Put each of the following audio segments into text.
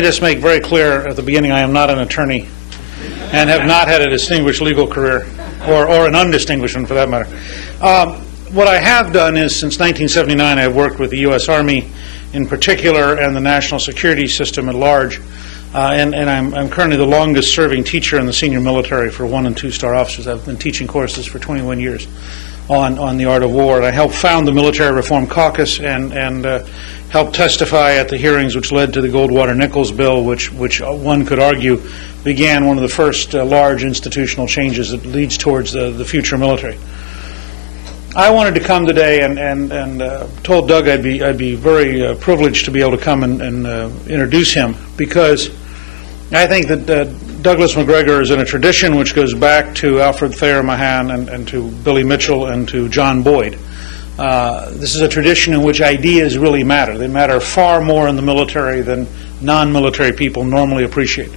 Just make very clear at the beginning, I am not an attorney and have not had a distinguished legal career, or an undistinguished one for that matter. What I have done is, since 1979, I have worked with the U.S. Army in particular and the national security system at large, and I'm currently the longest serving teacher in the senior military for 1- and 2-star officers. I've been teaching courses for 21 years on the art of war, and I helped found the Military Reform Caucus and helped testify at the hearings which led to the Goldwater-Nichols bill, which one could argue began one of the first large institutional changes that leads towards the future military. I wanted to come today and told Doug I'd be very privileged to be able to come and introduce him, because I think that Douglas Macgregor is in a tradition which goes back to Alfred Thayer Mahan and to Billy Mitchell and to John Boyd. This is a tradition in which ideas really matter. They matter far more in the military than non-military people normally appreciate.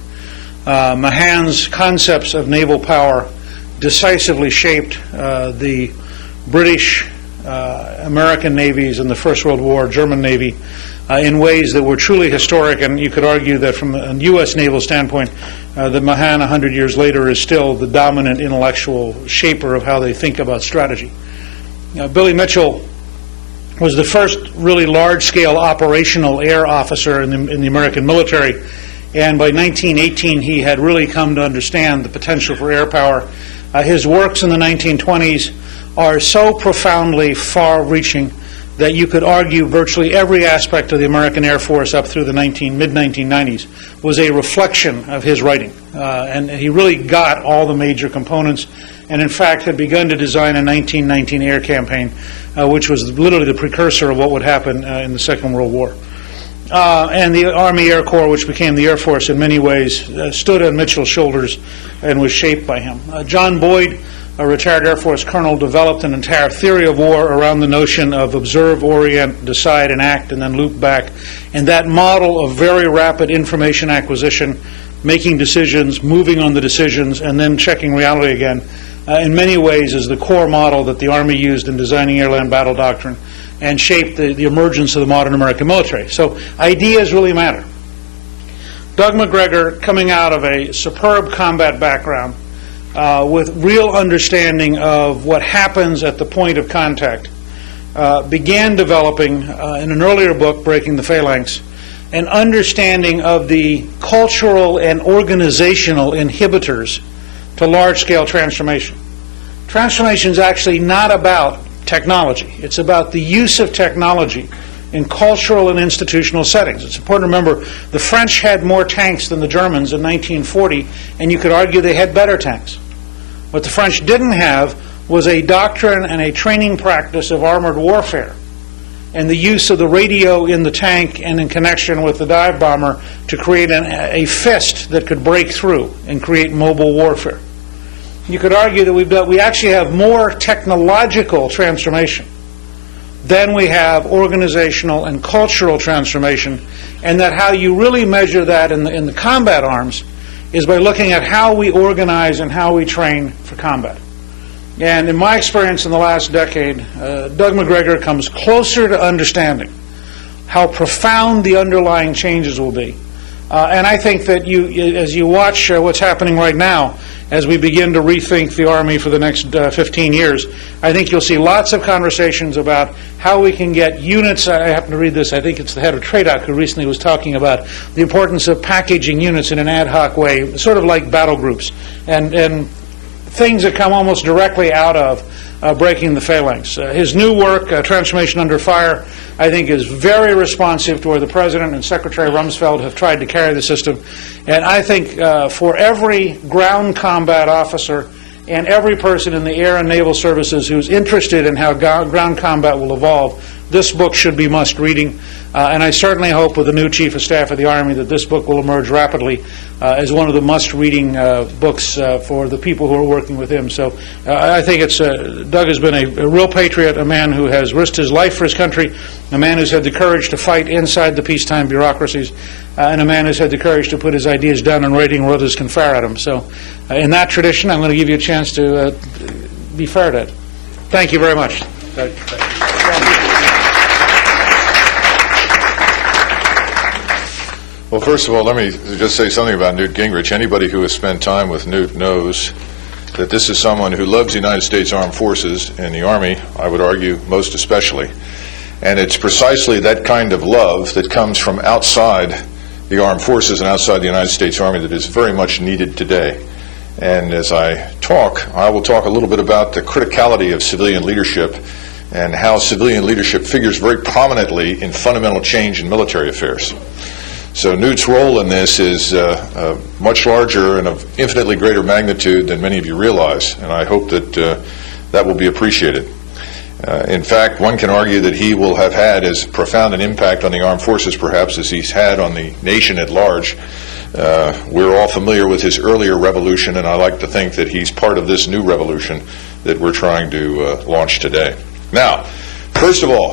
Mahan's concepts of naval power decisively shaped the British, American navies in the First World War, German Navy, in ways that were truly historic, and you could argue that from a U.S. naval standpoint, that Mahan 100 years later is still the dominant intellectual shaper of how they think about strategy. Billy Mitchell was the first really large-scale operational air officer in the American military, and by 1918 he had really come to understand the potential for air power. His works in the 1920s are so profoundly far-reaching that you could argue virtually every aspect of the American Air Force up through the mid-1990s was a reflection of his writing. And he really got all the major components, and in fact had begun to design a 1919 air campaign, which was literally the precursor of what would happen in the Second World War. And the Army Air Corps, which became the Air Force in many ways, stood on Mitchell's shoulders and was shaped by him. John Boyd, a retired Air Force colonel, developed an entire theory of war around the notion of observe, orient, decide, and act, and then loop back. And that model of very rapid information acquisition, making decisions, moving on the decisions, and then checking reality again, in many ways is the core model that the Army used in designing airland battle doctrine and shaped the emergence of the modern American military. So ideas really matter. Doug Macgregor, coming out of a superb combat background, with real understanding of what happens at the point of contact, began developing, in an earlier book, Breaking the Phalanx, an understanding of the cultural and organizational inhibitors to large-scale transformation. Transformation is actually not about technology. It's about the use of technology in cultural and institutional settings. It's important to remember the French had more tanks than the Germans in 1940, and you could argue they had better tanks. What the French didn't have was a doctrine and a training practice of armored warfare and the use of the radio in the tank and in connection with the dive bomber to create a fist that could break through and create mobile warfare. You could argue that we actually have more technological transformation than we have organizational and cultural transformation, and that how you really measure that in the combat arms is by looking at how we organize and how we train for combat. And in my experience in the last decade, Doug Macgregor comes closer to understanding how profound the underlying changes will be. And I think that as you watch what's happening right now, as we begin to rethink the Army for the next 15 years, I think you'll see lots of conversations about how we can get units. I happen to read this, I think it's the head of TRADOC who recently was talking about the importance of packaging units in an ad hoc way, sort of like battle groups, and things that come almost directly out of Breaking the Phalanx. His new work, Transformation Under Fire, I think is very responsive to where the President and Secretary Rumsfeld have tried to carry the system. And I think for every ground combat officer and every person in the air and naval services who's interested in how ground combat will evolve, this book should be must-reading. And I certainly hope with the new Chief of Staff of the Army that this book will emerge rapidly as one of the must-reading books for the people who are working with him. So I think Doug has been a real patriot, a man who has risked his life for his country, a man who's had the courage to fight inside the peacetime bureaucracies, and a man who's had the courage to put his ideas down in writing where others can fire at him. So in that tradition, I'm going to give you a chance to be fired at. Thank you very much. Well, first of all, let me just say something about Newt Gingrich. Anybody who has spent time with Newt knows that this is someone who loves the United States Armed Forces and the Army, I would argue, most especially. And it's precisely that kind of love that comes from outside the Armed Forces and outside the United States Army that is very much needed today. And as I will talk a little bit about the criticality of civilian leadership and how civilian leadership figures very prominently in fundamental change in military affairs. So Newt's role in this is much larger and of infinitely greater magnitude than many of you realize, and I hope that that will be appreciated. In fact, one can argue that he will have had as profound an impact on the armed forces, perhaps, as he's had on the nation at large. We're all familiar with his earlier revolution, and I like to think that he's part of this new revolution that we're trying to launch today. Now, first of all,